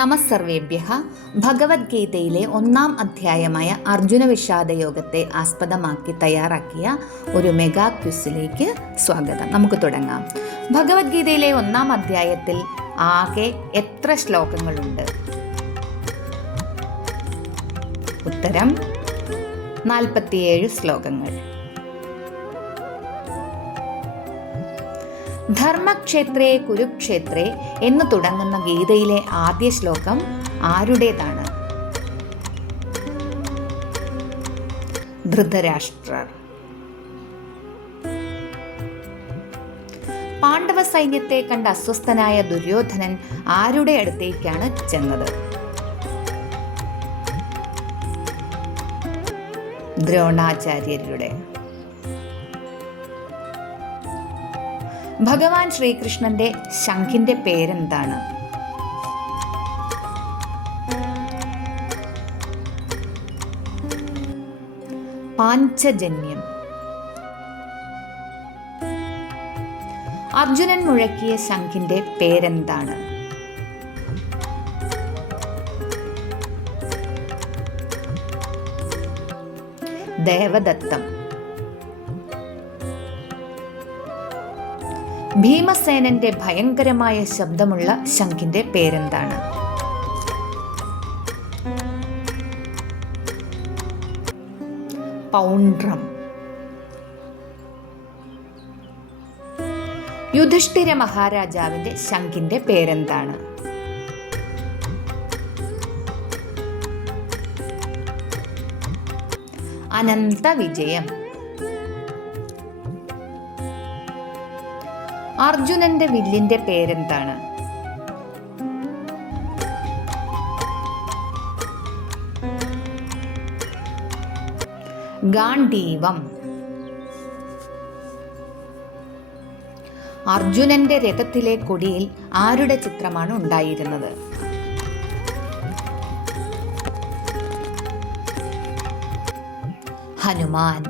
നമസ്സർവേഭ്യഃ. ഭഗവത്ഗീതയിലെ 1-ാം അധ്യായമായ അർജുന വിഷാദയോഗത്തെ ആസ്പദമാക്കി തയ്യാറാക്കിയ ഒരു മെഗാ ക്വിസിലേക്ക് സ്വാഗതം. നമുക്ക് തുടങ്ങാം. ഭഗവത്ഗീതയിലെ 1-ാം അധ്യായത്തിൽ ആകെ എത്ര ശ്ലോകങ്ങളുണ്ട്? ഉത്തരം 47 ശ്ലോകങ്ങൾ. ധർമ്മക്ഷേത്രേ കുരുക്ഷേത്രേ എന്ന് തുടങ്ങുന്ന ഗീതയിലെ ആദ്യ ശ്ലോകം ആരുടേതാണ്? ധൃതരാഷ്ട്രർ. പാണ്ഡവ സൈന്യത്തെ കണ്ട് അസ്വസ്ഥനായ ദുര്യോധനൻ ആരുടെ അടുത്തേക്കാണ് ചെന്നത്? ദ്രോണാചാര്യരുടെ. ഭഗവാൻ ശ്രീകൃഷ്ണന്റെ ശംഖിന്റെ പേരെന്താണ്? പാഞ്ചജന്യം. അർജുനൻ മുഴക്കിയ ശംഖിന്റെ പേരെന്താണ്? ദേവദത്തം. ഭീമസേനന്റെ ഭയങ്കരമായ ശബ്ദമുള്ള ശംഖിന്റെ പേരെന്താണ്? പൗണ്ഡ്രം. യുധിഷ്ഠിര മഹാരാജാവിന്റെ ശംഖിന്റെ പേരെന്താണ്? അനന്തവിജയം. അർജുനന്റെ വില്ലിന്റെ പേരെന്താണ്? ഗാണ്ഡീവം. അർജുനന്റെ രഥത്തിലെ കൊടിയിൽ ആരുടെ ചിത്രമാണ് ഉണ്ടായിരുന്നത്? ഹനുമാൻ.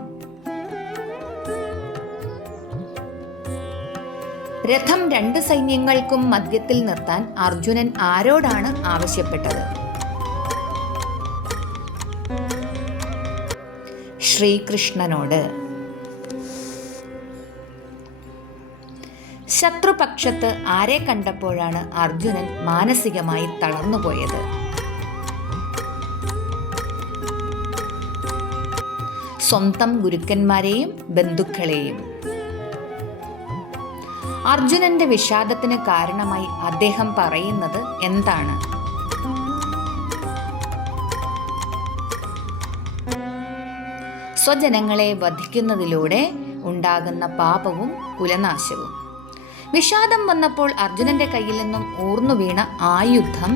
രഥം 2 സൈന്യങ്ങൾക്കും മധ്യത്തിൽ നിർത്താൻ അർജുനൻ ആരോടാണ് ആവശ്യപ്പെട്ടത്? ശ്രീകൃഷ്ണനോട്. ശത്രുപക്ഷത്ത് ആരെ കണ്ടപ്പോഴാണ് അർജുനൻ മാനസികമായി തളർന്നുപോയത്? സ്വന്തം ഗുരുക്കന്മാരെയും ബന്ധുക്കളെയും. അർജുനന്റെ വിഷാദത്തിന് കാരണമായി അദ്ദേഹം പറയുന്നത് എന്താണ്? സ്വജനങ്ങളെ വധിക്കുന്നതിലൂടെ ഉണ്ടാകുന്ന പാപവും കുലനാശവും. വിഷാദം വന്നപ്പോൾ അർജുനന്റെ കയ്യിൽ നിന്നും ഊർന്നു വീണ ആയുധം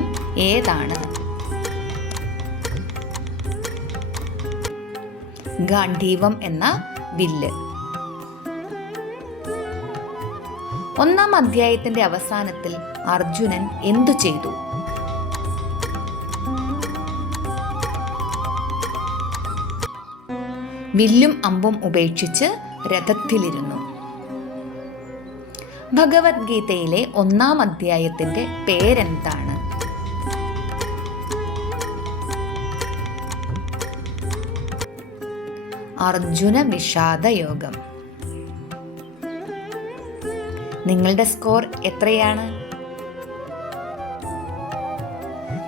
ഏതാണ്? ഗാണ്ഡീവം എന്ന വില്ല്. 1-ാം അധ്യായത്തിന്റെ അവസാനത്തിൽ അർജുനൻ എന്തു ചെയ്തു? വില്ലും അമ്പും ഉപേക്ഷിച്ച് രഥത്തിലിരുന്നു. ഭഗവത്ഗീതയിലെ 1-ാം അധ്യായത്തിന്റെ പേരെന്താണ്? അർജുന വിഷാദയോഗം. നിങ്ങളുടെ സ്കോർ എത്രയാണ്?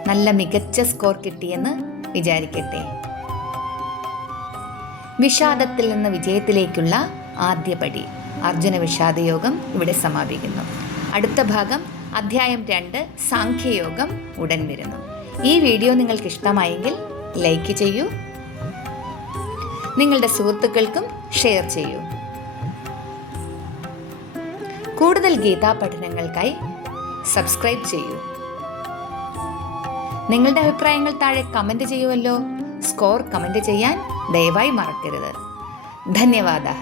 നല്ല മികച്ച സ്കോർ കിട്ടിയെന്ന് വിചാരിക്കട്ടെ. വിഷാദത്തിൽ നിന്ന് വിജയത്തിലേക്കുള്ള ആദ്യപടി അർജുന വിഷാദയോഗം ഇവിടെ സമാപിക്കുന്നു. അടുത്ത ഭാഗം അധ്യായം 2 സാഖ്യയോഗം ഉടൻ വരുന്നു. ഈ വീഡിയോ നിങ്ങൾക്ക് ഇഷ്ടമായെങ്കിൽ ലൈക്ക് ചെയ്യൂ, നിങ്ങളുടെ സുഹൃത്തുക്കൾക്കും ഷെയർ ചെയ്യൂ. കൂടുതൽ ഗീതാ പഠനങ്ങൾക്കായി സബ്സ്ക്രൈബ് ചെയ്യൂ. നിങ്ങളുടെ അഭിപ്രായങ്ങൾ താഴെ കമന്റ് ചെയ്യുമല്ലോ. സ്കോർ കമന്റ് ചെയ്യാൻ ദയവായി മറക്കരുത്. ധന്യവാദः.